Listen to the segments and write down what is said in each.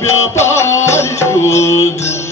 Meu pai todo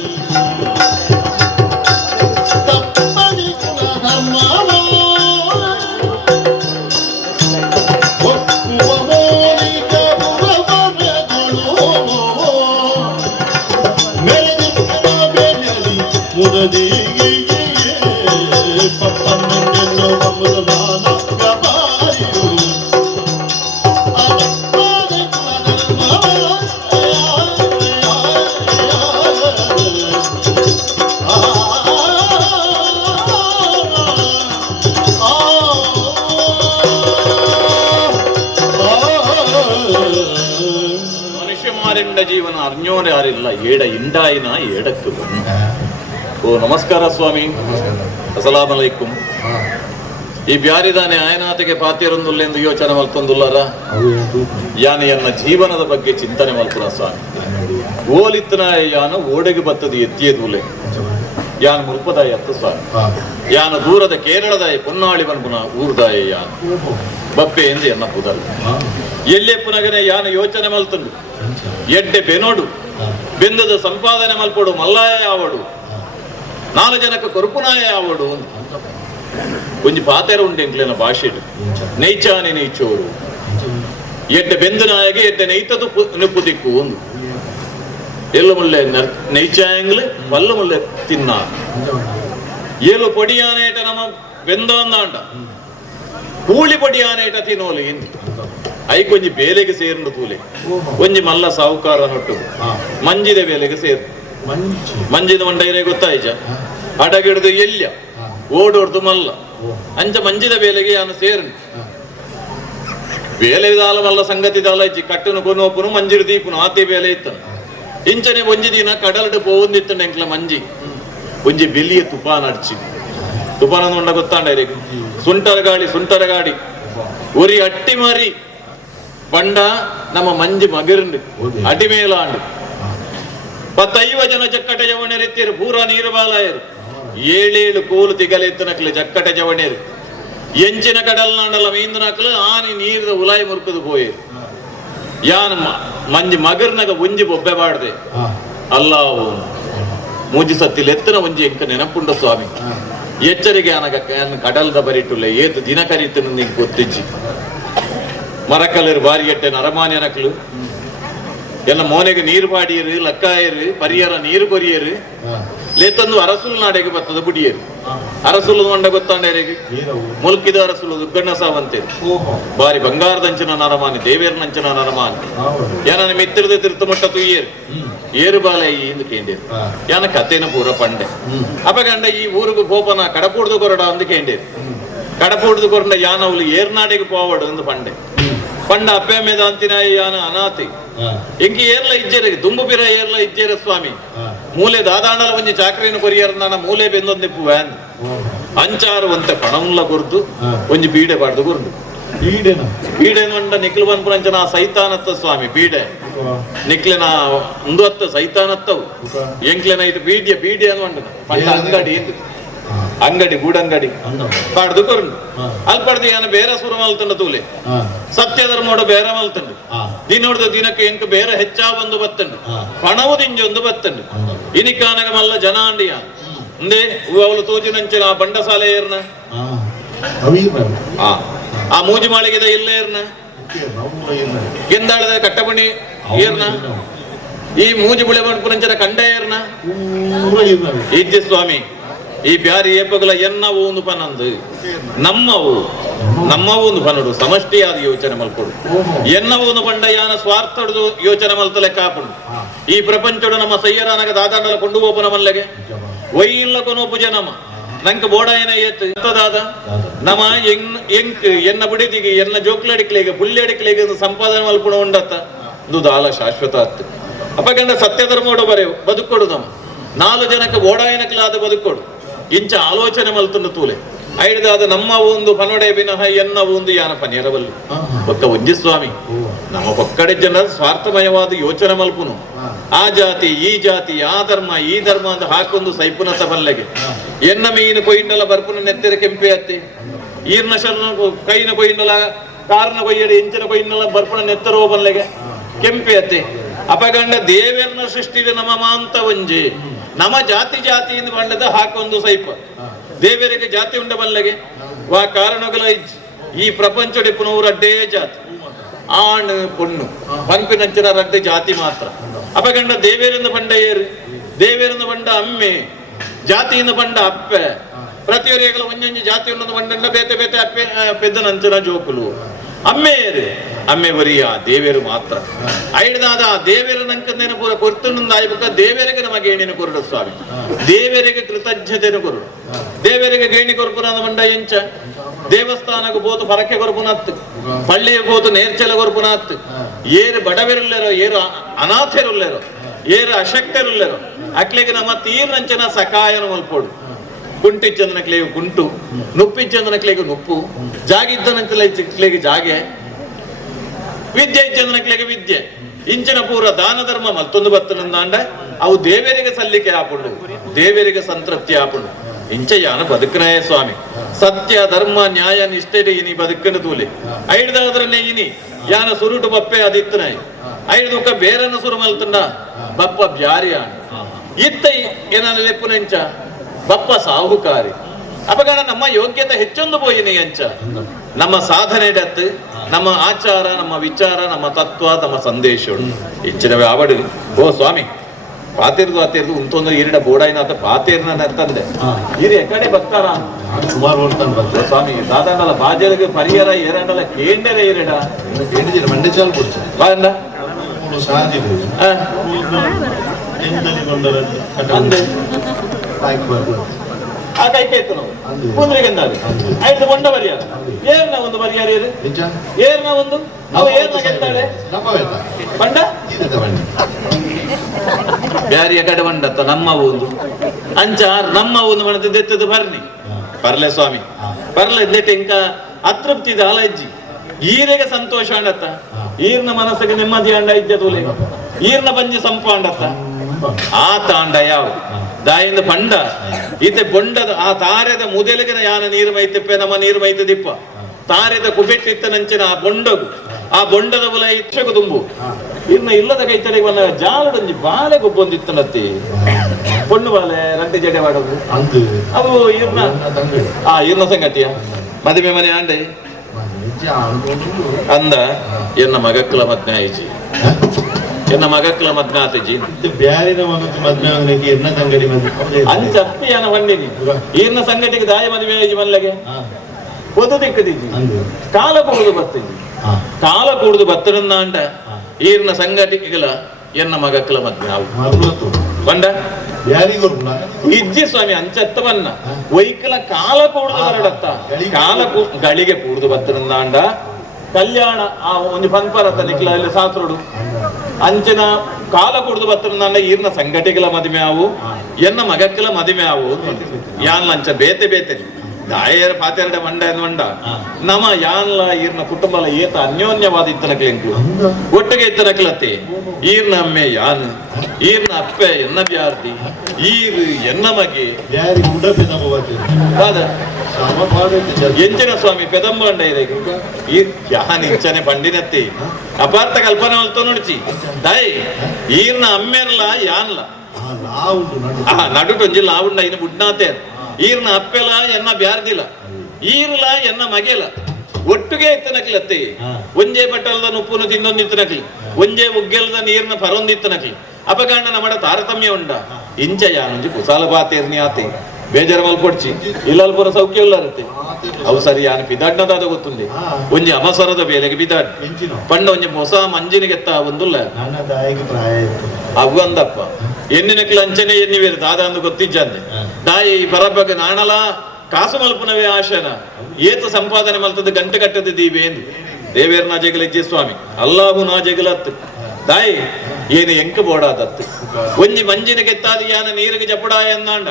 ಮನುಷ್ಯಮಾರಿಂದ ಜೀವನ ಅರ್ನ್ಯೋನೆ ಯಾರಿಲ್ಲ. ಏಡ ಇಂಡಾಯಿನ ಏಡಕ್ಕೆ ಓ, ನಮಸ್ಕಾರ ಸ್ವಾಮಿ. ಅಲೈಕುಂ ಈ ಬ್ಯಾರಿದಾನೆ ಆಯನಾತಿಗೆ ಎಂದು ಯೋಚನೆ ಮಲ್ತೊಂದುಲ್ಲರ? ಯಾನೆ ಎನ್ನ ಜೀವನದ ಬಗ್ಗೆ ಚಿಂತನೆ ಮಲ್ಪುರ ಸ್ವಾಮಿ. ಓಲಿತ್ತನ ಯಾನ ಓಡೆಗೆ ಬತ್ತದ ಎತ್ತಿಯದೂಲೆ ಯಾನ ಮುಲ್ಪದಾಯ ಅತ್ತ ಸ್ವಾಮಿ. ಯಾನ ದೂರದ ಕೇರಳದಾಯ ಪೊನ್ನಾಳಿ ಬನ್ಪುನ ಊರ್ದಾಯ ಯಾನ. ಬಪ್ಪೆ ಎಂದು ಎನ್ನ ಪುದಲ್ ಎಲ್ಲೇ ಪುನಗನೆ ಯಾನ ಯೋಚನೆ ಮಲ್ತಂಡು. ಎಡ್ಡೆ ಬೆನೋಡು. ಬೆಂದದ ಸಂಪಾದನೆ ಮಲ್ಪಡು, ಮಲ್ಲಾಯ ಯಾವಡು ನಾಲ್ಕು ಜನಕ್ಕೆ ಕೊರುಪುನಾಯ ಯಾವಡು ಒಂಜಿ ಪಾತೆರ ಉಂಟು ಎಂಕ್ಲೆನ ಭಾಷೆ ನೈಚಾನೆ ನೈಚೋರು. ಎಡ್ಡೆ ಬೆಂದು ನಾಯಗೆ, ಎಡ್ಡೆ ನೈತದು ನಿಪ್ಪು ದಿಕ್ಕು ಒಂದು. ಎಲ್ಲ ಮುಳ್ಳೆ ನೈಚಾಯಂಗ್ಲೆ ವಲ್ಲ ಮುಳ್ಳೆ ತಿನ್ನ. ಏಳು ಪೊಡಿಯಾನೇಟ ನಮ್ಮ ಬೆಂದಾಂದಾಂಡ ಕೂಳಿ ಪೊಡಿಯಾನೇಟ ತಿನ್ನೋಲಿ ಎಂದು. ಐಕೊಂಜಿ ಬೇಲೆಗೆ ಸೇರ್ನು ತೂಲೆ ಒಂಜಿ ಮಲ್ಲ ಸಾಹುಕಾರ ಹೊಟ್ಟು. ಮಂಜಿದ ಬೇಲೆಗೆ ಸೇರ್. ಮಂಜಿದ ಮಂಡೈರೆ ಗೊತ್ತಾಯ್ಚ ಅಡಗಿಡ್ದು ಎಲ್ಯ? ಓಡೋಡ್ದು ಮಲ್ಲ. ಅಂಚ ಮಂಜಿದ ಬೇಲೆಗೆ ಯಾನು ಸೇರು ಬೇಲೆ ದಾಲ ಮಲ್ಲ ಸಂಗತಿ ದಾಲ ಇಚ್ಚಿ ಕಟ್ಟನು ಕೊನೋಪುನು ಮಂಜಿರು ದೀಪುನು ಆತಿ ಬೇಲೆ ಇತ್ತ ಇಂಚನೆ ಒಂಜಿ ದಿನ ಕಡಲ್ಡು ಪೋವಂದಿತ್ತ ಎಂಕ್ಲ ಮಂಜಿ. ಒಂಜಿ ಬೆಲಿಯ ತುಫಾನ್ ಅಡ್ಚಿ ತುಪಾನ ನೋಡ ಗೊತ್ತಾಂಡ ಸುಂಟರ ಗಾಳಿ ಸುಂಟರ ಗಾಡಿ ಉರಿ ಅಟ್ಟಿ ಮಾರಿ. ಪಂಡ ನಮ್ಮ ಮಂಜಿ ಮಗರುಂಡು ಅಡಿ ಮೇಲಾಂಡು. ಪತ್ತೈವ ಜನ ಜಕ್ಕಟ ಜವಣೆರೆತ್ತಿರು ಪೂರ ನೀರು ಬಾಲಾಯರು ಏಳೇಳು ಕೋಲು ತಿಗಲೆತ್ತನಕ್ಲು ಜಕ್ಕಟ ಜವಣೆರು. ಎಂಚಿನ ಕಡಲ್ನಾಂಡಲ ಮೀಂದುನಕ್ಲು ಆನಿ ನೀರದ ಉಲಾಯಿ ಮುರುಕದು ಪೋಯರು ಯಾನ ಮಂಜಿ ಮಗರ್ನಗ ಒಂಜಿ ಬೊಬ್ಬೆ ಬಾಡ್ದೆ. ಅಲ್ಲಾವು ಮೂಜಿ ಸತ್ತಿಲ್ ಎತ್ತನ ಒಂಜಿ ಎಂಕ ನೆನಪುಂಡ ಸ್ವಾಮಿ. ಎಚ್ಚರಿಕೆ ಅನಗ ಕಡಲ್ದ ಬರಿಟುಲೆ ಏತು ದಿನ ಕರೀತು ನಿಂಗೆ ಗೊತ್ತಿಜ್ಜಿ. ಮರಕಲರು ಬಾರಿ ಎಟ್ಟೆ ನರಮಾನ್ಯನಕ್ಲು ಎಲ್ಲ ಮೋನೆಗೆ ನೀರು ಪಾಡಿಯರು ಲಕ್ಕಾಯರು ಪರಿಯರ ನೀರು ಕೊರಿಯರು ಲೇತಂದು ಅರಸುಲ್ ನಾಡೆಗೆ ಬರ್ತದ ಬುಡಿಯರು ಅರಸುಲು ಮಂಡ ಗೊತ್ತಾಂಡೇರಿಗೆ ಮುಲ್ಕಿದ ಅರಸುಲು ದುಗ್ಗಣ್ಣ ಸಾವಂತೆ ಬಾರಿ ಬಂಗಾರದಂಚಿನ ನರಮಾನಿ ದೇವೇರ್ನಂಚಿನ ನರಮಾನಿ ಯಾನ ಮಿತ್ರದ ತಿರ್ತಮಟ್ಟ ತುಯ್ಯರು ಏರು ಬಾಲೆ ಈ ಇಂದು ಕೇಂದ್ರ ಯಾನ ಕಥೆನ ಪೂರ ಪಂಡೆ ಅಪಗಂಡ ಈ ಊರಿಗೆ ಪೋಪನ ಕಡಪೂಡ್ದು ಕೊರಡ ಅಂದು ಕೇಂದ್ರ ಕಡಪೂಡ್ದು ಕೊರಡ ಯಾನವುಲು ಏರ್ನಾಡಿಗೆ ಪೋವಡು ಅಂದು ಪಂಡೆ ಪಂಡ ಅಪ್ಪೆ ಮೇದ ಅಂತಿನ ಯಾನ ಅನಾಥಿ ಎಂಕಿ ಏರ್ಲ ಇಜ್ಜೇರ ದುಂಬು ಬಿರ ಏರ್ಲ ಇಜ್ಜೆರೆ ಸ್ವಾಮಿ. ಮೂಲೆ ದಾದಾಂಡಲ ಒಂಜಿ ಚಾಕ್ರಿನ ಕೊರಿಯರ್ನ ಮೂಲೆ ಬೆಂದೊಂದಿಪ್ಪು ವ್ಯಾನ್ ಅಂಚಾರು ಅಂತ ಪಣವುಲ್ಲ ಕೊರ್ದು ಒಂಜಿ ಬೀಡೆ ಪಾಡ್ದು ಕೊರ್ದು. ಬೀಡೇನ? ಬೀಡೇನ ಅಂಡ ನಿಕ್ಲು ಬಂದ್ಪುರಂಚನ ಸೈತಾನತ್ತ ಸ್ವಾಮಿ ಬೀಡೆ. ನಿಕ್ಲೆನ ಒಂದು ಹತ್ತ ಸೈತಾನತ್ತವು. ಎಂಕ್ಲೆನ ಇದು ಬೀಡಿಯ ಬೀಡಿ ಅನ್ವಂಡ ಪಂಡ ಅಂಗಡಿ ಅಂಗಡಿ ಕೊರ್ದು ಅಲ್ಲಿ ಪಡ್ದು ಏನ ಬೇರೆ ಸುರ ಮಲ್ತಂಡ ತೂಲೆ. ಸತ್ಯ ಧರ್ಮೋಡ ಬೇರೆ ಮಲ್ತಂಡು. ದಿನೋಡ್ದ ದಿನಕ್ಕೆ ಎಂಕ ಬೇರೆ ಹೆಚ್ಚಾ ಬಂದು ಬತ್ತಂಡು. ಪಣವು ದಿಂಜೊಂದು ಬತ್ತಂಡು. ಇನಿಕಾನಗ ಮಲ್ಲ ಜನ ಅಂಡಿಯ ಅಂದೆ ಅವಳು ತೋಜಿನಂಚಿನ ಆ ಬಂಡಸಾಲೆ ಏರ್ನ? ಆ ಮೂಜಿ ಮಾಳಿಗೆದ ಇಲ್ಲ ಏರ್ನ? ಗೆಂದಾಳದ ಕಟ್ಟಬಣಿ ಏರ್ನ? ಈ ಮೂಜಿ ಬುಳೆ ಪುರಂಚನ ಕಂಡ ಏರ್ನ? ಇದ್ದೆ ಸ್ವಾಮಿ ಈ ಬ್ಯಾರಿ ಏಪಗಳ ಎನ್ನವು ಒಂದು ಪನಂದು ನಮ್ಮವು ನಮ್ಮವು ಒಂದು ಪನಡು ಸಮಷ್ಟಿಯಾದ ಯೋಚನೆ ಮಲ್ಕೊಡು. ಎನ್ನವು ಒಂದು ಪಂಡ ಯಾನ ಸ್ವಾರ್ಥಡು ಯೋಚನೆ ಮಲ್ತಲೆ ಕಾಪುಡು ಈ ಪ್ರಪಂಚಡು ನಮ್ಮ ಸಯ್ಯರಾನಗ ದಾದಾಂಡಲ ಕೊಂಡು ಹೋಪನ ಮಲ್ಲೆಗೆ ಒಯ್ಯಿಲ್ಲ ಕೊನೋಪು ಜನಮ. ನಂಗೆ ಬೋಡಾಯನ ಏತ್? ಎಂತದಾದ ನಮ ಎಂಗ್ ಎಂಕ್ ಎನ್ನ ಬುಡಿದಿಗೆ, ಎನ್ನ ಜೋಕ್ಲಡಿಕ್ಲಿಗೆ ಪುಲ್ಲಡಿಕ್ಲಿಗೆ ಸಂಪಾದನೆ ಮಲ್ಪುಣ ಉಂಡತ್ತ. ಇದು ದಾಲ ಶಾಶ್ವತ ಅಪ್ಪ ಕಂಡ ಸತ್ಯ ಧರ್ಮ ಬರೆ ಬದುಕೊಡು ನಮ್ಮ ನಾಲ್ಕು ಜನಕ್ಕೆ ಬೋಡಾಯನಕ್ಲಾದ ಬದುಕೊಡು. ಇಂಚ ಆಲೋಚನೆ ಮಲ್ತುಂಡು ತೂಲೆ ಐಡ್ದಾದ ನಮ್ಮ ಒಂದು ಪನೊಡೆ ವಿನಃ ಎನ್ನ ಒಂದು ಯಾನ ಪನಿಯರವಲ್ಲು ಒಕ್ಕ ಒಂಜಿ ಸ್ವಾಮಿ ನಮ್ಮ ಪಕ್ಕಡೆ ಜನರ ಸ್ವಾರ್ಥಮಯವಾದ ಯೋಚನೆ ಮಲ್ಪುನು ಆ ಜಾತಿ ಈ ಜಾತಿ ಆ ಧರ್ಮ ಈ ಧರ್ಮ ಅಂತ ಹಾಕೊಂದು ಸೈಪುನತ ಬಲ್ಲೆಗೆ ಎನ್ನ ಮೀನು ಕೊಯ್ಯಿಂಡಲ ಬರ್ಪುನ ನೆತ್ತೆರೆ ಕೆಂಪೆ ಅತ್ತಿ ಈರ್ನ ಶರಣ ಕೈನ ಕೊಯ್ಯಿಂಡಲ ಕಾರ್ನ ಕೊಯ್ಯಡಿ ಎಂಚಿನ ಕೊಯ್ಯಿಂಡಲ ಬರ್ಪುನ ನೆತ್ತರೋ ಬಲ್ಲೆಗೆ ಕೆಂಪೆ ಅತ್ತಿ ಅಪಗಂಡ ದೇವೇರ್ನ ಸೃಷ್ಟಿಗೆ ನಮ ಮಾಂತ ಒಂಜಿ ನಮ ಜಾತಿ ಜಾತಿಯಿಂದ ಬಂಡದ ಹಾಕೊಂದು ಸೈಪ. ದೇವರಿಗೆ ಜಾತಿ ಉಂಡ ಬಲ್ಲಗೆ ವಾ ಕಾರಣಗಳ ಈ ಪ್ರಪಂಚ ಪುನಃ ಅಡ್ಡೇ ಜಾತಿ. ಆಣ್ ಪೊಣ್ಣು. ಪಂಪಿನಂಚಿನ ರಡ್ಡೆ ಜಾತಿ ಮಾತ್ರ. ಅಪಗಂಡ ದೇವೇರಿಂದ ಬಂಡ ಏರು. ದೇವೇರಿಂದ ಬಂಡ ಅಮ್ಮೆ. ಜಾತಿಯಿಂದ ಬಂಡ ಅಪ್ಪೆ. ಪ್ರತಿಯೊರಿಗಳು ಒಂಜೊಂಜಿ ಜಾತಿ ಉಂಡ ಬಂಡ ಬೇತೆ ಬೇತೆ ಅಪ್ಪೆ ಪೆದ್ದ ಪೆದ್ದನಂಚಿನ ಜೋಕುಲು. ಏರು ಅಮ್ಮೆ ಬರಿಯ ದೇವೇರು ಮಾತ್ರ. ಐಡ್ದಾದ ಆ ದೇವೇರ ನಂಕಂದೇನ ಪೂರ ಕೊರ್ತುಂದ ಆಯ್ಬೇಕ ದೇವೇರಿಗೆ ನಮಗೆ ಏನೇನು ಕೊರಡು ಸ್ವಾಮಿ? ದೇವರಿಗೆ ಕೃತಜ್ಞತೆನು ಕೊರಡು. ದೇವರಿಗೆ ಗೇಣಿ ಕೊರ್ಪುನ ಮಂಡ ಎಂಚ. ದೇವಸ್ಥಾನಕ್ಕೆ ಬೋತು ಪರಕೆ ಕೊರ್ಪುನತ್. ಪಳ್ಳಿಗೆ ಬೋತು ನೇರ್ಚಲ ಕೊರ್ಪುನತ್. ಏರು ಬಡವಿರಲ್ಲರೋ, ಏರು ಅನಾಥರುಲ್ಲೆರೋ, ಏರು ಅಶಕ್ತರುಲ್ಲೆರೋ. ಅಕ್ಲಿಗೆ ನಮ್ಮ ತೀರ್ನಂಚನ ಸಕಾಯನ ಮಲ್ಪೋಡು. ಕುಂಟಿಚ್ಚಂದನಕ್ಲೆಗೆ ಕುಂಟು ನುಪ್ಪಿಚ್ಚಂದನಕ್ಲೆಗೆ ನುಪ್ಪು ಜಾಗಿದ್ದನಕ್ಲೆಗೆ ಜಾಗೆ ವಿದ್ಯೆ ಇಚ್ಚಂದನಕ್ಲೆಗೆ ವಿದ್ಯೆ. ಇಂಚಿನ ಪೂರ ದಾನ ಧರ್ಮ ಮತ್ತೊಂದು ಬತ್ತನಂದಾಂಡ ಅವು ದೇವರಿಗೆ ಸಲ್ಲಿಕೆ ಆಪುಂಡು ದೇವರಿಗೆ ಸಂತೃಪ್ತಿ ಆಪುಂಡು ಇಂಚ ಯಾನ ಬದುಕನೇ ಸ್ವಾಮಿ. ಸತ್ಯ, ಧರ್ಮ, ನ್ಯಾಯ, ನಿಷ್ಠೆಡೆ ಇನಿ ಬದುಕನ ತೂಲೆ. ಐಡ್ದಾದ್ರನ್ನೇ ಇನಿ, ಯಾನ ಸುರುಟು ಬಪ್ಪೆ ಅದಿತ್ತನಾಯಿ ಐದುಕ ಬೇರನ್ನು ಸುರು ಮಲ್ತಂಡ, ಬಪ್ಪ ಬ್ಯಾರಿ ಆಣ ಇತ್ತ ಏನಾನ ಲೆಪ್ಪುನೆಂಚ ಬಪ್ಪ ಸಾಹುಕಾರಿ. ಅಪಗಣ ನಮ್ಮ ಯೋಗ್ಯತೆ ಹೆಚ್ಚೊಂದು ಪೋಯಿನಿ ಅಂಚ ನಮ್ಮ ಸಾಧನೆ ಡತ್ ನಮ್ಮ ಆಚಾರ ನಮ್ಮ ವಿಚಾರ ನಮ್ಮ ತತ್ವ ನಮ್ಮ ಸಂದೇಶ ಹೆಚ್ಚಿನ ಆವಡಿ ಓ ಸ್ವಾಮಿ ಪಾತಿರ್ದು ಆತಿರ್ದು ಉಂತೊಂದು ಈರಿಡ ಬೋಡಾಯಿನ ಪಾತೇರ್ನ ತಂದೆ ಈರಿ ಎಕಡೆ ಕಡೆ ಬರ್ತಾರ ಸುಮಾರು ಬರ್ತಾರೆ ಸ್ವಾಮಿ ದಾದಾಂಡಲ ಬಾಜಲಿಗೆ ಪರಿಹಾರ ಏರಂಡಲ ಕೇಂದ್ರ ಏರಿಡ? ಹೇಳಿದ್ದೀರಿ ಮಂಡ್ಯ ಚಾಲು ಕೊಡ್ತಾರೆ ಬಾಂಡ ಆ, ಕೈ ಕೈತು ನಾವು. ಅಂದೆ. ಕುಂದ್ರಿಗೆ ಅಂದಾರೆ ಆಯ್ತು ಕೊಂಡ ಪರಿಹಾರ ಏರ್ನ ಒಂದು ಪರಿಹಾರ ಇದು? ಏರ್ನ ಒಂದು? ಅವು ಏರ್ನ ಗೆದ್ದಾಳೆ? ಬಂಡ ಬ್ಯಾರಿಯ ಕಡೆ ಬಂಡತ್ತ ನಮ್ಮ ಒಂದು. ಅಂಚ ನಮ್ಮ ಒಂದು ಮನದ ದೆತ್ತದ ಬರ್ನಿ. ಬರ್ಲೆ ಸ್ವಾಮಿ. ಬರ್ಲೆ ದೆಟ್ಟ ಇಂಕ ಅತೃಪ್ತಿ ಇದೆ ಇಜ್ಜಿ ಈರೆಗೆ ಸಂತೋಷ ಅಂಡತ್ತ ಈರ್ನ ಮನಸ್ಸಿಗೆ ನೆಮ್ಮದಿ ಅಂಡ ಇದ್ದ ತೂಲೆ ಈರ್ನ ಬಂಜಿ ಸಂಪ ಅಂಡತ್ತ ಆ ತಾಂಡ ಯಾವ? ದಾಯಿಂದ ಪಂಡ ಈತೆ ಬೊಂಡದ ಆ ತಾರೆದ ಮುದಲಿಗಿನ ಯಾನ ನೀರು ಮೈತೆಪ್ಪೆ ನಮ್ಮ ನೀರು ಮೈತ ದಿಪ್ಪ ತಾರೆದ ಕುಬೆಟ್ಟಿತ್ತ ನಂಚಿನ ಆ ಬೊಂಡಗು ಆ ಬೊಂಡದ ಬಲ ಇಚ್ಚಗು ತುಂಬು ಇನ್ನ ಇಲ್ಲದ ಕೈತಡೆಗೆ ಬಂದಾಗ ಜಾಲಡೊಂಜಿ ಬಾಲೆ ಗೊಬ್ಬೊಂದಿತ್ತನತ್ತಿ பொண்ணு ಬಾಲೆ ರಂಟಿ ಜಡೆ ಮಾಡೋದು ಅಂದು ಅವು ಇರ್ನ ತಂದೆ ಆ ಇರ್ನ ಸಂಗತಿಯ ಮದುವೆ ಮನೆ ಆಂಡೆ ನಿಜ ಅನ್ಕೊಂಡು ಎನ್ನ ಮಗಕ್ಕಲ ಮದ್ನೆ ಆತಜಿ. ಬ್ಯಾರಿನ ಮಗತ್ತು ಮದ್ವೆ ಅವನಿಗೆ ಎನ್ನ ತಂಗಡಿ ಬಂದು ಅಂಚಪ್ಪಿ ಅನ ಬಂಡಿನಿ ಈರ್ನ ಸಂಗಟಿಗೆ ದಾಯ ಮದುವೆ ಆಯ್ಜಿ ಮಲ್ಲಗೆ ಒದು ದಿಕ್ಕದಿಜ್ಜಿ. ಕಾಲ ಕೂಡುದು ಬತ್ತಿಜಿ ಕಾಲ ಕೂಡುದು ಬತ್ತರಂದಾಂಡ ಈರ್ನ ಸಂಘಟಿಕೆಗಳ ಎನ್ನ ಮಗಕ್ಕಲ ಮದ್ನೆ ಆವು. ಬಂಡ ಇಜ್ಜಿ ಸ್ವಾಮಿ ಅಂಚತ್ತವನ್ನ. ವೈಕಲ ಕಾಲ ಕೂಡುದು ಬರಡತ್ತ. ಕಾಲ ಗಳಿಗೆ ಕೂಡುದು ಬತ್ತರಂದಾಂಡ ಕಲ್ಯಾಣ ಆ ಒಂದು ಪಂಪರತ್ತ ನಿಕ್ಲ ಅಲ್ಲಿ ಸಾತ್ರುಡು. ಅಂಚಿನ ಕಾಲ ಕುಡಿದು ಬತ್ತನಂದಾಂಡ ಈರ್ನ ಸಂಘಟಿಗಳ ಮದುವೆ ಆವು, ಎನ್ನ ಮಗಕ್ಕಲ ಮದುವೆ ಆವು ಯಾನ್ ಲಂಚ ಬೇತೆ ಬೇತೆ. ದಾಯರ ಪಾತೆರಡೆ ಮಂಡ ಮಂಡ. ನಮ ಯಾನ್ಲ ಈರ್ನ ಕುಟುಂಬಲ ಏತ ಅನ್ಯೋನ್ಯವಾದ ಅಂದ ಒಟ್ಟಿಗೆ ಇತ್ತನಕ್ಲತ್ತೆ ಈರ್ನ ಅಮ್ಮೆ ಯಾನ್ ಈರ್ನ ಅಪ್ಪೆ ಎನ್ನ ಬ್ಯಾರ್ದಿ ಈರ್ ಎನ್ನ ಮಗೆ ಅದ ಎಂಚಿನ ಸ್ವಾಮಿ ಪೆದಂಬಂಡ ಇದೆ ಈ ಯಾನ್ ಇಂಚನೆ ಬಂಡಿನತ್ತಿ. ಅಪಾರ್ಥ ಕಲ್ಪನೆ ಅಲ್ತ ನೋಡ್ಚಿ. ತಾಯಿ ಈರ್ನ ಅಮ್ಮೆರ್ಲ ಯಾನ್ಲ? ನಡುಟು. ಅಂಜಿಲ್ಲ ಆ ನಡುಟೊಂಜಿ ಲಾವುಂಡ ಇನ್ನು ಬುಡ್ನಾತೆ ಈರ್ನ ಅಪ್ಪೆಲ ಎನ್ನ ಬ್ಯಾರ್ದಿಲ್ಲ. ಈರ್ಲ ಎನ್ನ ಮಗೆಲ ಒಟ್ಟಿಗೆ ಇತ್ತನಕ್ಲತ್ತಿ ಹಾ. ಒಂಜೇ ಬಟ್ಟಲ್ದ ನುಪ್ಪುನು ತಿನ್ನೊಂದಿತ್ತನಕ್ಲಿ ಒಂಜೇ ಉಗ್ಗೆಲ್ದ ನೀರ್ನ ಪರೊಂದಿತ್ತನಕ್ಲಿ ಅಪಗಾಂಡ ನಮ್ಮಡ ತಾರತಮ್ಯ ಉಂಡ. ಇಂಚ ಯಾನೊಂಜಿ ಕುಸಾಲ ಬಾತೇರ್ನಿ ಆತೆ. ಬೇಜಾರ ಮಲ್ಪೊಡ್ಚಿ ಇಲ್ಲಲ್ಲಿ ಪುರ ಸೌಖ್ಯ ಇಲ್ಲರುತ್ತೆ ಅವು ಸರಿ ಯಾನ ಪಿದಾಡ್ನದಾದ ಗೊತ್ತುಂದೆ. ಒಂಜಿ ಅವಸರದ ಬೇಲೆಗೆ ಬಿದಾಡ್ ಎಂಚಿನೋ. ಪಂಡ ಒಂಜಿ ಹೊಸ ಮಂಜಿನಿಗೆತ್ತ ಒಂದುಲ್ಲ. ನನ್ನ ದಾಯಿಗೆ ಲಂಚನೆ ಎನ್ನಿವೇರು ದಾದ ಅಂದು ಗೊತ್ತಿಜ್ಜಂದೆ. ದಾಯಿ ಪರಬಗ ನಾಣಲ ಕಾಸು ಮಲ್ಪನವೇ ಆಶನ. ಏತ ಸಂಪಾದನೆ ಮಲ್ತದ ಗಂಟೆ ಕಟ್ಟದ ದೀವೇನು ದೇವೇರ್ ನಾ ಜಗಲಿಜ್ಜೆ ಸ್ವಾಮಿ. ಅಲ್ಲಾಹು ನಾ ಜಗಲತ್ತು. ದಾಯಿ ಏನು ಎಂಕ ಬೋಡಾದತ್ತು. ಒಂಜಿ ಮಂಜಿನ ಗೆತ್ತಾದ ಯಾನ ನೀರಿಗೆ ಜಪಡಾಯ ಎಂದಾಂಡ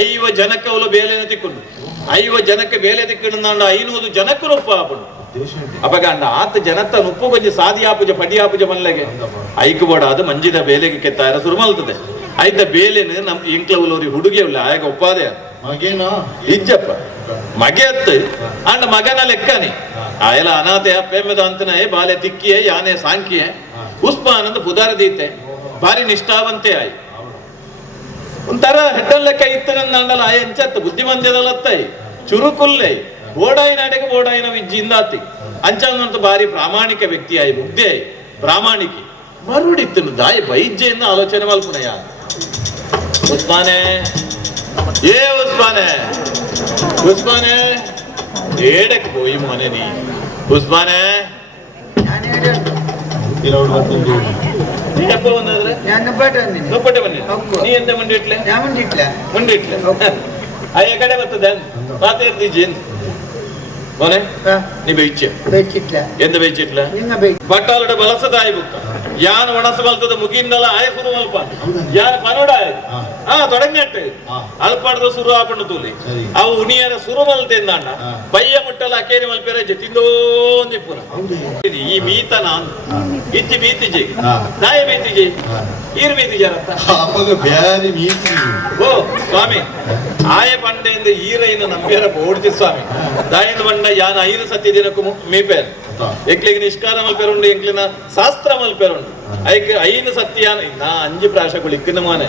ಐವ ಜನಕ್ಕೆ ಅವಳು ಬೇಲೆನ ತಿಕ್ಕೊಂಡು. ಐವ ಜನಕ್ಕೆ ಬೇಲೆ ತಿಕ್ಕಿಡುಂದಾಂಡ ಐನೂರು ಜನಕ್ಕೆ ರೂಪ ಆಪುಂಡು ದೇಶ ಉಂಟು. ಅಪಗಾಂಡ ಆತ ಜನತ್ತ ನುಪ್ಪು ಕೊಂಚ ಸಾದಿಯಾಪುಜ ಪಡಿಯಾಪುಜ ಮಲ್ಲಗೆ ಐಕುಬೋಡ ಅದು ಮಂಜಿದ ಬೇಲೆಗೆ ಕೆತ್ತಾರ ಸುರುಮಲ್ತದೆ. ಐತ ಬೇಲೆನ ನಮ್ ಇಂಕ್ಲವುಲವ್ರಿ ಹುಡುಗಿ ಉಲ್ಲ ಆಗ ಒಪ್ಪಾದೆ ಮಗೇನಾ? ಇಜ್ಜಪ್ಪ ಮಗೆ ಅತ್ತು. ಅಂಡ ಮಗನ ಲೆಕ್ಕನೆ. ಆಯಲ ಅನಾಥೆ ಪೇಮೆದ ಅಂತನೇ ಬಾಲೆ ತಿಕ್ಕಿಯೇ ಯಾನೆ ಸಾಂಕಿಯೇ ಹಾ. ಉಸ್ಮಾನ್ ಬಾರಿ ಬುಧಾರದೀತೆ ಭಾರಿ ನಿಷ್ಠಾವಂತೆ ಆಯ್. ಒಂಥರ ಹೆಡ್ಡಲ್ಲಕ್ಕ ಇತ್ತನಂದಲ್ಲ ಆಯ ಎಂಚತ್ತ ಬುದ್ಧಿಮಂದ್ಯದಲ್ಲತ್ತೈ. ಚುರುಕುಲ್ಲೈ. ಓಡಾಯಿನಾಟಕ್ಕೆ ಓಡಾಯಿನವಿಂದಾತಿ ಅಂಚಾಂಗಂತ ಭಾರಿ ಪ್ರಾಮಾಣಿಕ ವ್ಯಕ್ತಿ ಆಯಿ ಮುಗ್ಧೆ ಆಯಿ ಪ್ರಾಮಾಣಿಕಿ ಮರುಡಿತ್ತನು ದಾಯಿ ವೈದ್ಯೆಯಿಂದ ಆಲೋಚನೆ ಮಲ್ಪುನಯ್ಯ ಉಸ್ಮಾನೆ ఏ ఉస్మానే ఉస్మానే ఏడకి పోయి మోనని ఉస్మానే ಮುಂಡಿಟ್ಲೆ ಮುಂಡಿಟ್ಲೆ ಅಯ್ಯ ಕಡೆ ಬರ್ತದೆ ಪಾತೇರ್ದಿ ಜೇನು മോനെ നീ വെയിച്ച് വെയിച്ചിട്ടില്ല എന്ത് വെയിച്ചിട്ടില്ല ഭക്താളുടെ വളസതായി ഭക്ത ഞാൻ മനസ്സ് വളർത്തത് മുഖീന്ദല ആയ കുറുവൽപ്പ ഞാൻ പനോടായത് ആ തുടങ്ങട്ട് അൽപ്പാടത് സുറുവാ പണ്ടത്തൂലേ ആ ഉണിയന സുറുമൽത്തെ എന്താണ്ട പയ്യ മുട്ടല അക്കേരി മൽപ്പേരെ ജെറ്റിന്തോന്നി പുറ ഈ മീത്തനാ ഇച്ചി മീത്തിജെ നായ മീത്തിജെ ಜಟಿಂದೋ ಪುರ ಹೌದೇ ಈ ಮೀತ ನಾನು ಹಾ. ಇಜ್ಜಿ ಬೀತಿಜಿ ಹಾ. ನಾಯ ಬೀತಿಜಿ ಹಾ. ಈರ್ ಬೀತಿಜಾರತ್ತ ಅಪ್ಪಗ ಬ್ಯಾರಿ ಮೀತಿ ಓ ಸ್ವಾಮಿ ಆಯ ಪಂಡೆಯಿಂದ ಈರೈನ ನಂಬ್ಯಾರ ಓಡ್ತಿ ಸ್ವಾಮಿ ದಾಯನ ಬಂಡ ಯಾನ ಐದು ಸತ್ಯ ದಿನಕ್ಕೂ ಮೀಪೇರ್ ಹಾ. ಎಕ್ಲಿಗೆ ನಿಷ್ಕಾರ ಮಲ್ಪೆರುಂಡು ಎಂಕ್ಲಿನ ಶಾಸ್ತ್ರ ಮಲ್ಪೆರುಂಡು ಐಕ್ ಐನು ಸತ್ಯ ನಾ ಅಂಜು ಪ್ರಾಶ ಕುಳಿಕ್ಕಿನ ಮಾನೆ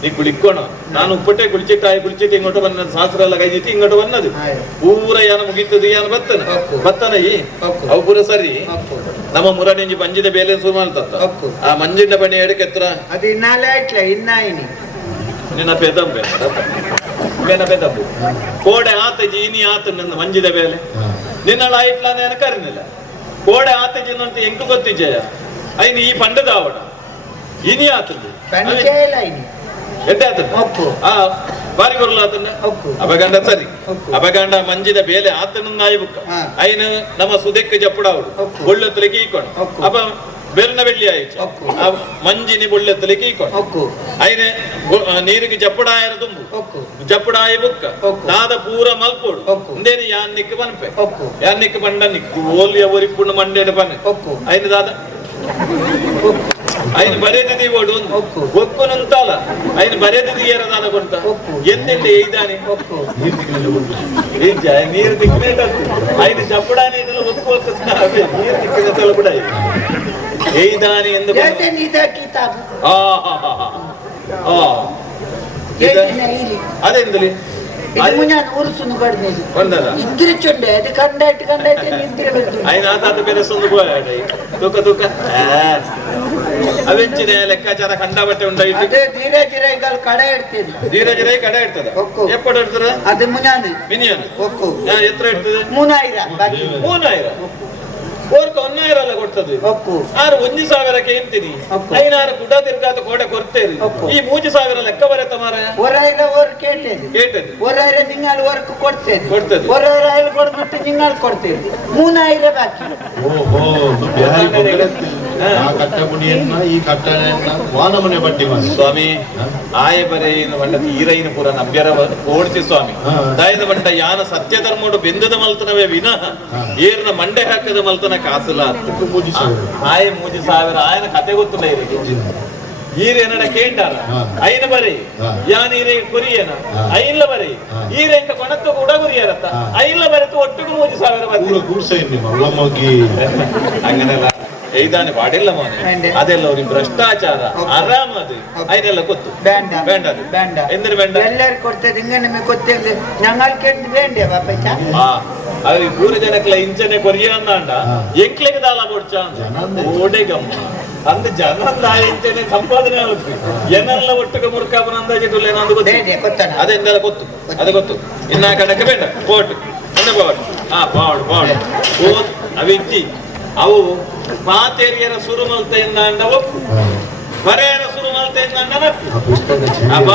ನೀ ಕುಳಿಕ್ಕೋಣ ನಾನು ಉಪ್ಪಟ್ಟೆ ಕುಳಿಚಿಟ್ಟು ಆಯ್ ಕುಳಿಚಿಟ್ಟು ಇಂಗೋಟ ಬಂದ ಶಾಸ್ತ್ರ ಎಲ್ಲ ಕೈಜಿಟ್ಟು ಇಂಗೋಟ ಬಂದದು ಆಯ್ತು. ಪೂರ ಯಾನ ಮುಗಿತದು ಯಾನ ಬತ್ತನ ಹೌದು. ನಮ್ಮ ಮುರಣಿಂಜಿ ಪಂಜಿದ ಬೇಲೆ ಶುರು ಮಾಡ್ತತ್ತ. ಆ ಮಂಜಿನ ಬಣಿ ಎಡಕ್ಕೆ ಎತ್ತರ? ಅದು ಇನ್ನಾಲೆ ಆಯ್ತಲ್ಲ ಇನ್ನಾಯಿನಿ ನಿನ್ನ ಪೆದಂಬೆ. ಮೇನ ಪೆದಂಬು. ಕೋಡೆ ಆತ ಜೀನಿ ಆತ ನನ್ನ ಮಂಜಿದ ಬೇಲೆ. ನಿನ್ನಳ ಆಯ್ಟ್ಲ ನಾನು ಕರಿನಿಲ್ಲ. ಕೋಡೆ ಆತಜಿ ಅಂತ ಎಂಕು ಗೊತ್ತಿಜಯ ಅಯ್ಯ ಈ ಪಂಡದ ಆವಡ ಇನಿ ಆತದ್ದು. ಎಂತ ಆತದ್ದು? ಆ ಬಾರಿ ಬರಲ್ಲ ಅದನ್ನ ಅಪಗಂಡ ಸರಿ. ಅಪಗಂಡ ಮಂಜಿದ ಬೇಲೆ ಆತನ ಆಯ್ಬುಕ್ಕ ಹಾ. ಐನು ನಮ್ಮ ಸುದೆಕ್ಕ ಜಪ್ಪಡಾವಡು ಒಪ್ಪು. ಬೊಳ್ಳತ್ತಲಿಗೆ ಈಕೊಂಡು. ಅಪ ಬೆಲ್ನ ಬೆಳ್ಳಿ ಆಯ್ತು. ಮಂಜಿನಿ ಬೊಳ್ಳತ್ತಲಿಗೆ ಈಕೊಂಡು ಐನೆ ನೀರಿಗೆ ಜಪ್ಪಡಾಯರ ಒಕ್ಕು ಜಪ್ಪಡಾಯಿ ಬುಕ್ಕ. ನಾದ ಪೂರ ಮಲ್ಪೋಡು. ಇಂದೇನು ಯಾನ್ ನಿಕ್ ಬನ್ಪೆ. ಯಾನ್ನಿಕ್ಕ ಬಂಡ ನಿಕ್ಕು ಓಲಿ ಅವರಿ ಪುಣ್ಣ ಮಂಡೇನ ಬನ್ನೆ. ಒಕ್ಕು ದಾದ. ಒಕ್ಕು ಐನು ಬರೆದಿದಿ ಓಡು ಒಂದು. ಒಕ್ಕು. ಒಕ್ಕು ನಂತಲ್ಲ ಐನು ಬರೆದಿದಿ ಏರದಾನ ಕೊಂತ ಒಕ್ಕು. ಎಂದೆಂಡೆ ಏಯ್ದಾನೆ ಒಕ್ಕು ನೀರು ತಿನ್ನಲು ಬಂದು ನಿಜ ನೀರು ದಿಕ್ಕಿನ ಐದು ಚಪ್ಪಡಾನಿ ಇದೆಲ್ಲ ಒಕ್ಕು ಒಕ್ಕು ಅವೇ ನೀರು ದಿಕ್ಕಿನ ಸಲ ಬಿಡ ಏಯ್ದಾನೆ ಎಂದು ಬಂದ- ಹೇಳ್ತೆ ನೀದ ಕಿತಾಬ್ ಆ ಹಾ ಹಾ ಹಾ ಆ ಇದು- ಹೇಳ್ತಿನ ಇಲ್ಲಿ ಅದೆಂದಲಿ ಇದು ಮುಂಜಾನೆ ಅವೆಂಚಿನ ಲೆಕ್ಕಾಚಾರ ಕಂಡಬಟ್ಟೆ ಉಂಟಾಯ್ತು ಅದೇ ಧೀರೆ ಗಿರೈಗಳು ಕಡೆ ಇಡ್ತಿಲ್ಲ ಧೀರೆ ಗಿರೈ ಕಡೆ ಇಡ್ತದ ಎಪ್ಪಡು ಇಡ್ತದ ಅದು ಮುನಾನೆ ಮಿನಿಯನ್ ಒಕ್ಕು ಎತ್ರ ಇಡ್ತದೆ ಮೂನಾಯಿರ ಮೂನಾಯಿರ ಕೋರ್ಕ ಒನ್ನಾಯಿರ ಅಲ್ಲ ಕೊಡ್ತದೆ ಆರು ಒಂದು ಸಾವಿರಕ್ಕೆ ಎಂತೀನಿ ಐನಾರು ಗುಡ್ಡ ತಿರ್ಗಾದ ಕೋಡೆ ಕೊಡ್ತೇರಿ ಈ ಮೂಜಿ ಸಾವಿರ ಲೆಕ್ಕ ಬರತ್ತ ಮಾರ ಒರಾಯಿರ ಓರ್ ಕೇಟೇರಿ ಕೇಟೇರಿ ಒರಾಯಿರ ನಿಂಗಾಲ್ ವರ್ಕ್ ಕೊಡ್ತೇನೆ ಕೊಡ್ತದೆ ಒರಾಯಿರ ಆಯಿಲ್ ಕೊಡ್ಬಿಟ್ಟು ನಿಂಗಾಲ್ ಕೊಡ್ತೇರಿ ಮೂನಾಯಿರ ಬಾಕಿ ಓಹೋ ಆ ಕಟ್ಟಗುಡಿಯನ್ನ ಈ ಕಟ್ಟಳೆಯನ್ನ ವಾನಮನೆ ಬಟ್ಟಿ ಮಾಡಿ ಸ್ವಾಮಿ ಆಯ ಬರೆಯಿನ ಬಂಡ ಈರೈನ ಪುರ ನಂಬ್ಯರ ಓಡಿಸಿ ಸ್ವಾಮಿ. ದಾಯದ ಬಂಡ ಯಾನ ಸತ್ಯ ಧರ್ಮೋಡು ಬೆಂದದ ಮಲ್ತನವೇ ವಿನಃ. ಏರ್ನ ಮಂಡೆ ಹಾಕದ ಮಲ್ತನ ಕಾಸಲ ಮೂಜಿ ಸಾವಿರ. ಆಯ ಮೂಜಿ ಸಾವಿರ ಆಯನ ಕತೆ ಗೊತ್ತಿಲ್ಲ ಇವರಿಗೆ? ಈರೇನಡ ಕೇಂಡಾರ. ಐನ ಬರಿ. ಯಾನ ಈರೆ ಕುರಿಯನ. ಐಲ್ಲ ಬರಿ. ಹಾ. ಈರ ಎಂಕ ಕೊಣತ್ತು ಕೂಡ ಕುರಿಯರತ್ತ. ಐಲ್ಲ ಬರೆತು ಒಟ್ಟಿಗೆ ಮೂಜಿ ಸಾವಿರ ಬರ್ತೀವಿ ಕೂರ್ಸ ನಿಮ್ಮ ಒಳಮಗ್ಗಿ അങ്ങനെയല്ല എഴുതാന് പാടില്ല മോനെ വേണ്ട. അതെല്ലാം ഒരു ഭ്രഷ്ടാചാര ഓക്കേ. അറാമത് അതിനെല്ലാം കൊത്തു ಬೇಡ വേണ്ട അത്. ಬೇಡ എന്തിനു വേണ്ട ಎಲ್ಲರೂ ಕೊಡ್ತೇವೆ ಹಿಂಗ ನಿಮಗೆ ಗೊತ್ತಿಲ್ಲ ഞങ്ങൾക്ക് എന്ത് വേണ്ടേ ಬಾಪಯ್ಯ ആ അത് പൂര ജനക്കളെ ഇഞ്ചനെ കൊറിയാന്നാണ്ട ആ. ಎಂಕ್ಲೆಗೆ ದಾಲ ಕೊಡ್ಚಾ ಜನಂದೆ. ಓಡೆಗಮ್ಮ ಅಂದ್ ಜನಂದ ಇಂಚನೆ ಸಂಪಾದನೆ ಆಗುತ್ತೆ ಏನೆಲ್ಲ ಒಟ್ಟಿಗೆ ಮುರುಕಾಪನ ಅಂದಾಜಿಟ್ಟುಲ್ಲ ಏನೋ ಗೊತ್ತು ಬೇಡ ಗೊತ್ತಾನ ಅದೆಂದೆಲ್ಲ ಗೊತ್ತು ಅದು ಗೊತ್ತು ಇನ್ನ ಕಣಕ್ಕೆ ಬೇಡ ಪೋಟ್ ಇನ್ನ ಪೋಟ್ ಹಾ ಪಾಡ್ ಪಾಡ್ ಓದ್ ಅವಿಜ್ಜಿ ಅವು ಪಾತೇರಿಯರ ಸುರುಮಲ್ತೆಯಿಂದ ಅಂಡ ಒಪ್ಪು ಬರೆಯರ ಸುರುಮಲ್ತೆಯಿಂದ ಅಬ್ಬ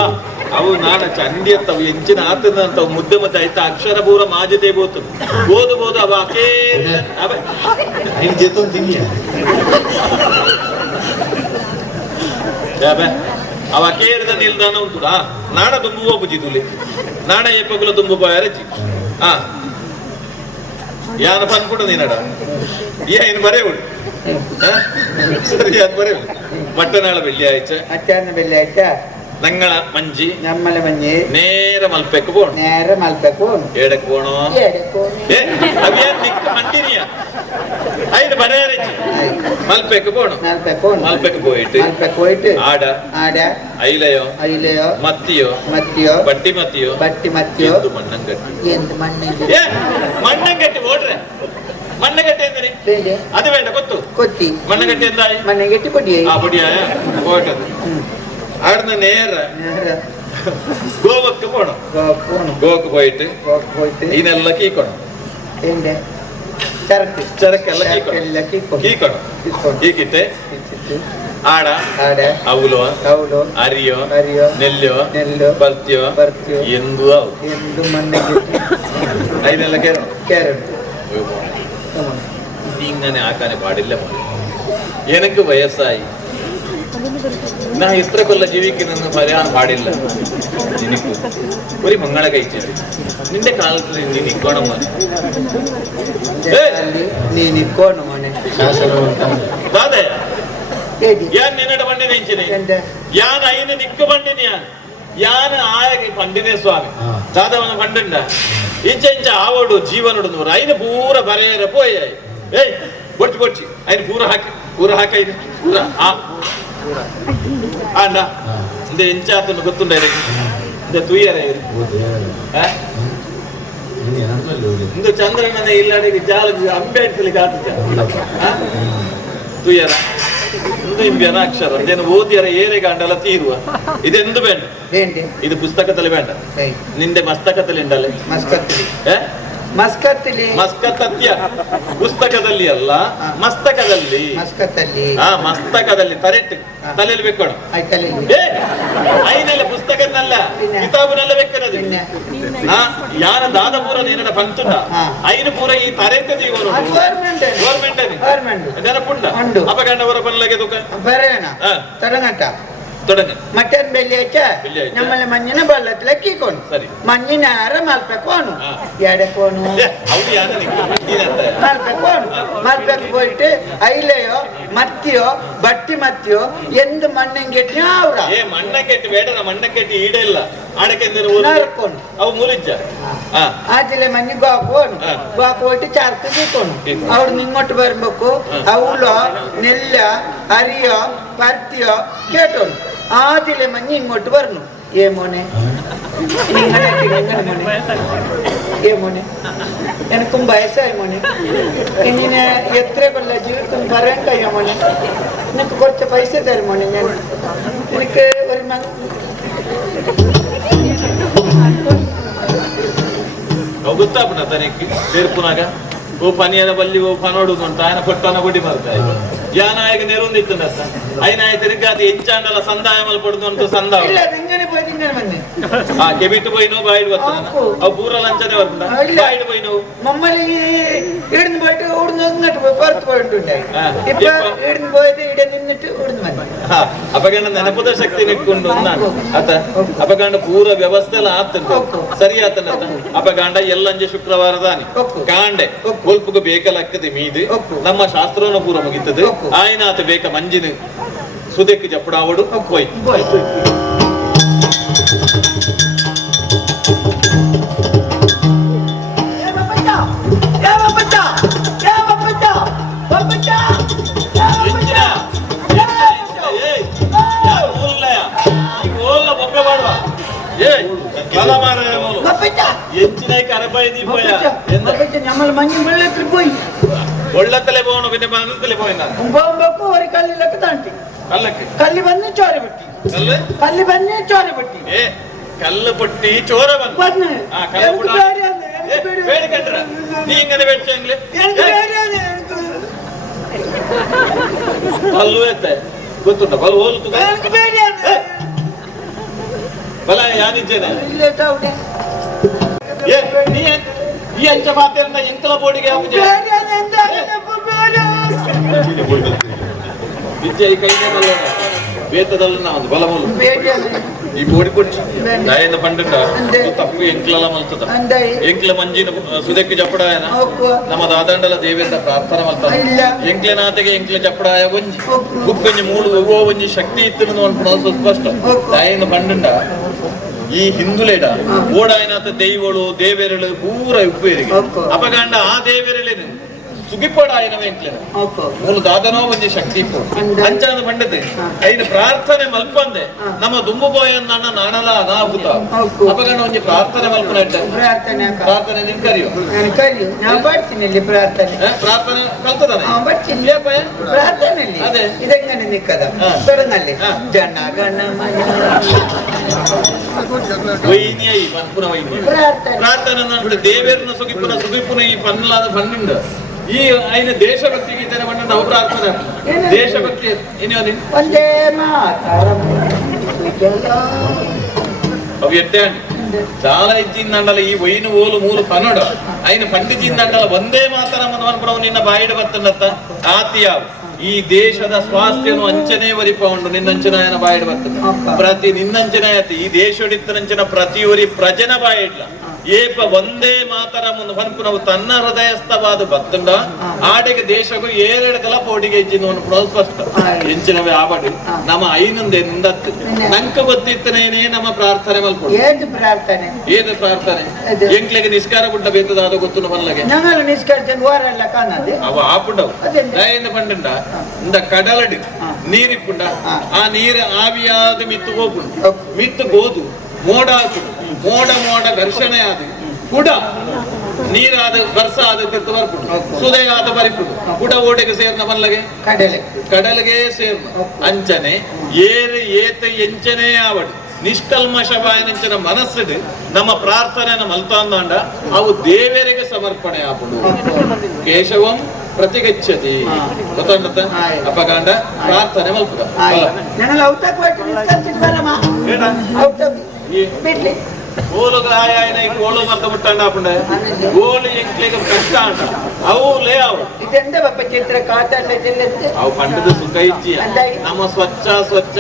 ಅವು ನಾಡ ಚಂಡಿ ಅಂತ ಅವು ಎಂಚಿನ ಆತದಂತವು ಮುದ್ದೆ ಮುದ್ದೆ ಆಯ್ತ ಅಕ್ಷರ ಪೂರ ಮಾಜದೆ ಬೋತು ಓದು ಬೋದು ಅವ ಅಕೇ ಅವ ಕೇರಿದ ನಿಲ್ದಾಣ ಉಂಟು ಆ ನಾಡ ತುಂಬುವ ಬುಜಿದುಲಿ ನಾಡ ಎಪ್ಪಗುಲ ತುಂಬು ರಚಿ ಆ ಯಾನ ಬಂದ್ಬಿಡು ನೀನಡ. ಏನ್ ಬರೇ ಉಂಟು ಸರಿ ಅದು ಬರೇ ಉಂಟು ಮಟ್ಟನಾಳ ಬೆಳ್ಳಿ ಆಯ್ತು ಅಚ್ಚಾನ ಬೆಲೆ ಆಯ್ತಾ ഞങ്ങള മഞ്ചി ഞമ്മലെ മഞ്ഞ് നേരെ മൽപ്പയ്ക്ക് പോണം നേരെ മൽപ്പക്ക് പോന്നു ഏടക്ക് പോണോ ഏടക്കോന്ന് ഏ അവിയാൻ നിക്ക് മണ്ടിനിയ അതിന് പനയരച്ച് മൽപ്പയ്ക്ക് പോണം മൽപ്പക്ക് പോന്നു മൽപ്പയ്ക്ക് പോയിട്ട് മൽപ്പക്ക് പോയിട്ട് ആട ആട അയിലയോ അയിലയോ മത്തിയോ മത്തിയോ പട്ടി മത്തിയോ ബട്ടി മത്തിയോ എന്ത് മണ്ണം കെട്ടി എന്ത് മണ്ണിന്റെ ഏ മണ്ണം കെട്ടി ഓടുറേ മണ്ണം കെട്ടി എന്തിന് ಮಣ್ಣಗಟ್ಟೆ ಅಂದ್ರೆ ಅದು ಬೇಡ ಗೊತ್ತು ಕೊತ್ತಿ ಮಣ್ಣಗಟ್ಟೆ ಎಂದಾಯಿ ಮಣ್ಣಗಟ್ಟಿ ಪೊಡಿಯಾಯ ಆ ಪೊಡಿಯಾಯ ಹೋಟದು അവിടുന്ന് നേരെ ഗോവക്ക് പോണം. ഗോവക്ക് പോയിട്ട് ഇതിനെല്ലാം കീക്കണം ചരക്കെല്ലാം കീക്കണം കീക്കിട്ട് ആട അവലോ അവലോ അരിയോ അരിയോ നെല്ലോ നെല്ലോ പർത്തിയോ പർത്തിയോ. എന്തുവാവും? എന്തും അതിനെല്ലാം കയറണം. കയറണം. നീ ഇങ്ങനെ ആക്കാൻ പാടില്ല എനിക്ക് വയസ്സായി. ഞാൻ ഇത്ര കൊല്ലം ജീവിക്കുന്നെന്ന് പറയാൻ പാടില്ല. എനിക്ക് ഒരു മങ്ങളെ കഴിച്ചത് നിന്റെ കാലത്തിൽ നീ നിൽക്കണം മോനെ. നീ നിൽക്കണം മോനെ. ഞാൻ നിന്നോട് വണ്ടി നയിച്ചിനെ ഞാൻ അതിന് നിൽക്കുവണ്ടി ഞാൻ ಯಾನ ಆಯೆಗ್ ಪಂಡಿನೇ ಸ್ವಾಮಿ. ದಾದವನ ಪಂಡ ಇಂಚೆ ಇಂಚ ಇಂಚ ಜೀವನ ಉಡುಂದು ಪೂರ ಬರೆಯರ ಪೋಯೆ ಏಯ್ ಬೊಚ್ಚಿ ಬೊಚ್ಚಿ. ಐನ್ ಪೂರ ಹಾಕಿ ಪೂರ ಹಾಕ ಐನ್. ಪೂರ ಆ ಆಂಡ ಇಂದೆ ಇಂಚ ಆತುಂಡು ಗೊತ್ತುಂಡೆರೆ ಇಂದೆ ತೂಯೆರೆ ಹಾ? ಉಂದು ಚಂದ್ರ ಮನೆ ಇಲ್ಲಾಡೆಗ್ ಜಾಲ ಜಿ ಅಕ್ಷರ ಅದೇನು ಓದಿಯರ ಏರೆಗಾಂಡಲ ತೀರುವ. ಇದೆಂದು ಬೇಡ. ಇದು ಪುಸ್ತಕದಲ್ಲಿ ಬೇಡ. ನಿಂದೆ ಮಸ್ತಕದಲ್ಲಿ ಉಂಡಲ್ಲ ಮಸ್ಕತ್ತತ್ಯ ಪುಸ್ತಕದಲ್ಲಿ ಅಲ್ಲ ಮಸ್ತಕದಲ್ಲಿ. ಹಾ ಮಸ್ತಕದಲ್ಲಿ. ತರೆಟ್ ತಲೆಯಲ್ಲಿ ಬೇಕೋಣ ಐನಲ್ಲ ಪುಸ್ತಕದಲ್ಲ. ಕಿತಾಬಿನಲ್ಲ ಬೇಕನದು ಯಾರ ದಾದ ಪೂರ ನೀರಡ ಪಂಕ್ತುಂಡ ಐನು ಪೂರ ಈ ತರೆತ್ತದ ಇವನು ಗೌರ್ಮೆಂಟ್ ಗೌರ್ಮೆಂಟ್ ನೆನಪುಂಡ பெறேனா தொடங்கட்டா? தொடங்க. மட்ட ಬೆಳ್ಳಿಯಾಚ ನಮ್ಮಲ್ಲಿ ಮಂಜಿನ ಬಲ್ಲತ್ತಿ ಲೆಕ್ಕಿಕೊಂಡು ಮಂಜಿನ ಯಾರ ಮಲ್ಪಕ್ಕ ಅವನು ಎರಡ ಕೋನು ಮಲ್ಪಕ್ಕ ಅವನು ಮಲ್ಪಕ್ಕ ಹೋಯ್ಟು ಐಲೆಯೋ ಮತ್ತಿಯೋ ಬಟ್ಟಿ ಮತ್ತಿಯೋ ಎಂದು ಮಣ್ಣಂಗ್ ಗೆಟ್ಟಿನ ಅವ್ರ? ಮಣ್ಣ ಗೆಟ್ಟಿ ಬೇಡ ನಮ್ಮ ಮಣ್ಣ ಗೆಟ್ಟಿ ಈಡೇ ಇಲ್ಲ. ಅಡಕೆಂದ್ರೆ ಅವು ಮುರಿಜ್ಜ. ಆಚಲೆ ಮಣ್ಣಿ ಬಾಕೋನು ಬರ್ಬೇಕು. ಅವಳು ನೆಲ್ಲ ಅರಿಯೋ ಪರ್ತಿಯೋ ಕೇಟೋನು ആദ്യത്തെ മഞ്ഞ് ഇങ്ങോട്ട് പറഞ്ഞു ഏ മോനെ? ഏ മോനെ? എനിക്കും വയസ്സായി മോനെ. ഇങ്ങനെ എത്ര കൊല്ല ജീവിതം പറയാൻ കഴിയാ മോനെ? നിനക്ക് കുറച്ച് പൈസ തരും മോനെ ഞാൻ. എനിക്ക് ഒരു മ ಗೊತ್ತಾಗ್ಬಿಟ್ಟ ತನಿಖೆ ഓ ಓ ಪನಿಯಾದ ಬಲ್ಲಿ ಓ ಪನೋಡುದು ಅಂತ ಆಯನ ಕೊಟ್ಟನ ಕೊಡಿ ಜ್ಞಾನಾಯಕ ನೆರವು ಅಯ್ಯನಾಯ ತಿರುಗ ಅದು ಹೆಚ್ಚಾಂಡಲ್ಲ ಸಂದಾಯ ಪಡೆದು ಅಂತ ಸಂದಿಟ್ಟು ಬೈನು ಬಾಯಿಡು ಬರ್ತಾರ ಲಂಚನೆ ಅಪಗಂಡ ನೆನಪದ ಶಕ್ತಿ ನಿಂತ್ಕೊಂಡು ಅತ ಅಪಗಂಡ ಪೂರ ವ್ಯವಸ್ಥೆ ಆತಂತ ಸರಿ ಆತ? ಅಪಗಂಡ ಎಲ್ಲಂಜೆ ಶುಕ್ರವಾರ ದಾನಿ. ಕಾಂಡೆ. ಕೊಲ್ಪುಗ ಬೇಕಲಾಗ್ತದೆ ಮೀದಿ. ನಮ್ಮ ಶಾಸ್ತ್ರವನ್ನು ಪೂರ ಮುಗಿತದೆ. ఆయన అత బేక మంజిని సుదెక్కి చెప్పుడావడు పోయి ఎంచినాయి కరపాయి దీపోయా ఎంత నెమ్మల మంచి మళ్ళీ ఎక్కడ పోయి വെള്ളത്തിലെ പോകണം പിന്നെ മരണത്തിലെ പോയില്ല പോകുമ്പോ ഒരു കല്ലിലൊക്കെ താണ്ടി കല്ലക്ക് കല്ല് വന്ന് ചോര പെട്ടി കല്ല് കല്ല് വന്ന് ചോര പെട്ടി ഏ കല്ല് പൊട്ടി ചോര വന്നു വന്ന് ആ, കല്ല് എനിക്ക് പൊട്ടാ- പേടിയാന്ന്, എനിക്ക് ഏ, പേടി- പേടിക്കണ്ട നീ ഇങ്ങനെ പേടിച്ചെങ്കില് എനിക്ക് പേടിയാന്ന്, എനിക്ക് പല്ലു എത്തെ ಗೊತ್ತುಂಟ ಬಲ ಹೋಲ್ತು എനിക്ക് പേടിയാന്ന്. ಬಲ ಯಾನಿದ್ದೇನೆ ഇല്ല കേട്ടോ അവിടെ. ಏ ನೀ ಏನ್- ಈ ಅಂಚ ಮಾತೆಯನ್ನ ಇಂಕಲ ಬೋರ್ಡಿಗೆ ವಿಜಯ್? ಕೈನಲ್ಲ ಬೇತದಲ್ಲ ಒಂದು ಬಲಮೂಲ ಈ ಬೋಡಿ ಕೊಡ್ಚಿ ದಯನ ಪಂಡಿತ ತಪ್ಪು ಎಂಕ್ಲಲ ಮಲ್ತದ. ಎಂಕ್ಲ ಮಂಜಿನ ಸುದಕ್ಕೆ ಜಪ್ಪಡಾಯನ ನಮ್ಮ ದಾದಂಡಲ ದೇವೇಂದ್ರ ಪ್ರಾರ್ಥನೆ ಮಲ್ತಾನ ಎಂಕ್ಲನಾಥಗೆ ಎಂಕ್ಲ ಜಪ್ಪಡಾಯ ಒಂಜಿ. ಗುಪ್ಪಂಜಿ ಮೂಳು ಒವ್ವೋ ಒಂಜಿ ಶಕ್ತಿ ಇತ್ತು ಅನ್ನೋ ಒಂದು ಸುಸ್ಪಷ್ಟ ದಯನ ಪಂಡಿತ ಈ ಹಿಂದುಲೇಡ ಓಡಾಯನಾಥ ದೈವಗಳು ದೇವೇರಳು ಪೂರ ಉಪ್ಪೇರಿಗೆ അപ്പൊ ಅಪಗಂಡ ಆ ದೇವೇರಳೇನು. ಒಂಜಿ ಶಕ್ತಿ ಇಪ್ಪು ಅಂದ. ಅಂಚಾದ ಪಂಡತೆ ಹಾ. ಐನ ಪ್ರಾರ್ಥನೆ ಮಲ್ಪಂದೆ. ನಮ್ಮ ದುಂಬು ಬೋಯನ್ನ ನಾಣಲ ಅನಾಹುತ. ಹೌದು. ಅಪಗಂಡ ಒಂಜಿ ಪ್ರಾರ್ಥನೆ ಮಲ್ಪನ ಪ್ರಾರ್ಥನೆ. ಪ್ರಾರ್ಥನೆ ನಿನ್ ಕರಿಯೋ. ಕಲಿಯು ನಾ ಬರ್ತೀನಿ ಇಲ್ಲಿ ಪ್ರಾರ್ಥನೆ. ಪ್ರಾರ್ಥನೆ ಕಲ್ತದಾನೆ? ಬರ್ತೀನಿ. ಪ್ರಾರ್ಥನೆಯಲ್ಲಿ. ಅದೇ. ಇದೆಂಗನೆ ನಿಕ್ಕದ? ಗಣ ಮನ. ವೈನಿಯ ಈ ಪನ್ಪುನ ವೈನಿ ఈ ఆయన దేశభక్తి గీతం అంటే నవప్రార్థన దేశభక్తి. అవి ఎట్టే చాలా ఇచ్చిందండల ఈ ఒయిన ఓలు మూలు పన్నుడు ఆయన పండించిందండల వందే మాతరం అనుకున్నావు నిన్న బాయిడ బతుండత్త ఆతియా ఈ ದೇಶದ ಸ್ವಾಸ್ಥ್ಯನು ಅಂಚನೆ ವರಿಪ ಉಂಡು ನಿನ್ನಂಚಿನ ಆಯನ ಬಾಯಿಡ್ ప్రతి నిన్నంచిన ఈ ಆಯ್ತು ಈ ప్రతి ఊరి ಪ್ರಜನ ಬಾಯಿಡ್ಲ ಏಪ ಒಂದೇ ಮಾತರ ಮುಂದೆ ಹೊನ್ಪು ನಾವು ತನ್ನ ಹೃದಯಸ್ಥವಾದ ಬತ್ತುಂಡ ಆಡಿಗೆ ದೇಶಕ್ಕೂ ಏರೆಡಗಲ ಪೋಡಿಗೆ ಇಜ್ಜಿನ ಒಂದು ಪ್ರೋತ್ಪಷ್ಟ ಎಂಚಿನವೇ ಆಬಡಿ. ನಮ್ಮ ಐನಂದ ಎಂದತ್ತು ನಂಕ ಗೊತ್ತಿತ್ತನೇನೇ ನಮ್ಮ ಪ್ರಾರ್ಥನೆ ಮಲ್ಕೊಂಡು. ಏನ್ ಪ್ರಾರ್ಥನೆ? ಏದು ಪ್ರಾರ್ಥನೆ? ಎಂಕ್ಲೆಗೆ ನಿಷ್ಕಾರ ಬುಡ್ಡ ಬೇತದಾದ ಗೊತ್ತು ಬಲ್ಲಗೆ ಅವ ಆಪುಂಡವು. ದಯಿಂದ ಪಂಡುಂಡ ಇಂದ ಕಡಲಡಿ. ನೀರಿಪ್ಪುಂಡ. ಆ ನೀರು ಆವಿಯಾದ ಮಿತ್ತು ಹೋಗುಂಡು. ಮಿತ್ತು ಗೋದು. ಮೋಡ ಮೋಡ ಮೋಡ ಘರ್ಷಣೆ ಆದ ಗುಡ ನೀರಾದ ವರ್ಷ ಆದ ಬರ್ಪುಡು ಸುದಯ ಆದ ಬರಿಪುಡು ಗುಡ ಓಡೆಗೆ ಸೇರ್ನ ಮಲ್ಲಗೆ? ಕಡಲೆ. ಕಡಲಿಗೆ ಸೇರ್ನ. ಅಂಚನೆ ಏರಿ ಏತ ಎಂಚನೆ ಆವಡು. ನಿಷ್ಕಲ್ಮಶವಾಯನಂಚಿನ ಮನಸ್ಸಿಡು. ನಮ್ಮ ಪ್ರಾರ್ಥನೆ ಮಲ್ತಾಂದಾಂಡ ಅವು ದೇವರಿಗೆ ಸಮರ್ಪಣೆ ಆಪುಡು ಕೇಶವಂ ಪ್ರತಿಗಚ್ಚತಿ. ಅಪಕಾಂಡ ಪ್ರಾರ್ಥನೆ ಮಲ್ಪುದ. గోలుగాయ ಸ್ವಚ್ಛ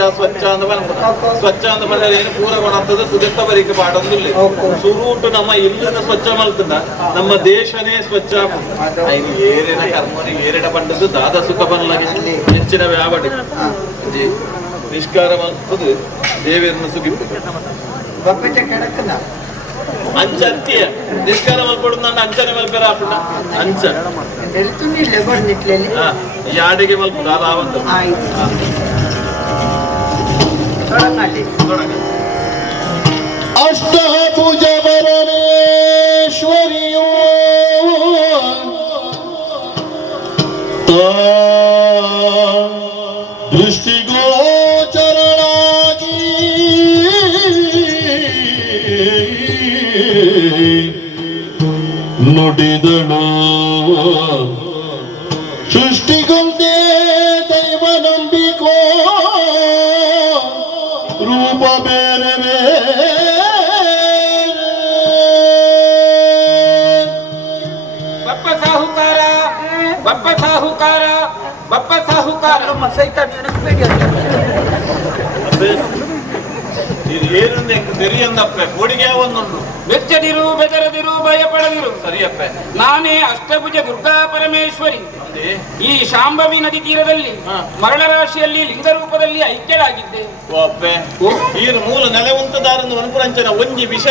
ಸ್ವಚ್ಛ ನಮ್ಮ ಇಲ್ಲದ ಸ್ವಚ್ಛ ಮಲ್ತದ ನಮ್ಮ ದೇಶನೇ ಸ್ವಚ್ಛ ಏರೇನ ಕರ್ಮನಿ ಏರೇನ ಪಂಡದ್ದು ದಾದ ಸುಖ ಪನ್ಲಾಗಿ ಹೆಚ್ಚಿನ ವ್ಯಾಬಡಿ ನಿಷ್ಕಾರ ಮಲ್ತದು ದೇವೇರನ್ನು బొబ్బెట్ట కిడక్కున్నా అంచన్కి నిష్కారం వెళ్ళిపోతుందండి అంచనే వెళ్ళిపోయారు అప్పుడు అంచన్ వెళ్తుంది లేబడి ఈ ఆటకి వెళ్ళిపోతా రావద్దు చూడండి అష్టభుజ వరణేశ్వరియో దృష్టి ನುಡಿದಳು ಸೃಷ್ಟಿಗೊಂದೆ ದೈವ ನಂಬಿಕೋ ರೂಪ ಬೇರೆ ಬಪ್ಪ ಸಾಹುಕಾರ ಬಪ್ಪ ಸಾಹುಕಾರ ಬಪ್ಪ ಸಾಹುಕಾರ. ಸಹಿತ ನೆನಪಬೇಡಿ ಅಂತ. ನೀನು ತೆರಿಯಂದಪ್ಪ ಕೊಡುಗೆ ಒಂದೊಂದು ಬೆಚ್ಚದಿರು ಬೆದರದಿರು ಭಯಪಡದಿರು. ಸರಿಯಪ್ಪ ನಾನೇ ಅಷ್ಟಭುಜ ದುರ್ಗಾ ಪರಮೇಶ್ವರಿ. ಈ ಶಾಂಭವಿ ನದಿ ತೀರದಲ್ಲಿ. ಮರಳ ರಾಶಿಯಲ್ಲಿ ಲಿಂಗ ರೂಪದಲ್ಲಿ ಐಕ್ಯರಾಗಿದ್ದೆ ಈ ಮೂಲ ನೆಲೆ ಉಂಟದಾರನ್ನು ಅನುಪುರಂಚನ ಒಂಜಿ ವಿಷ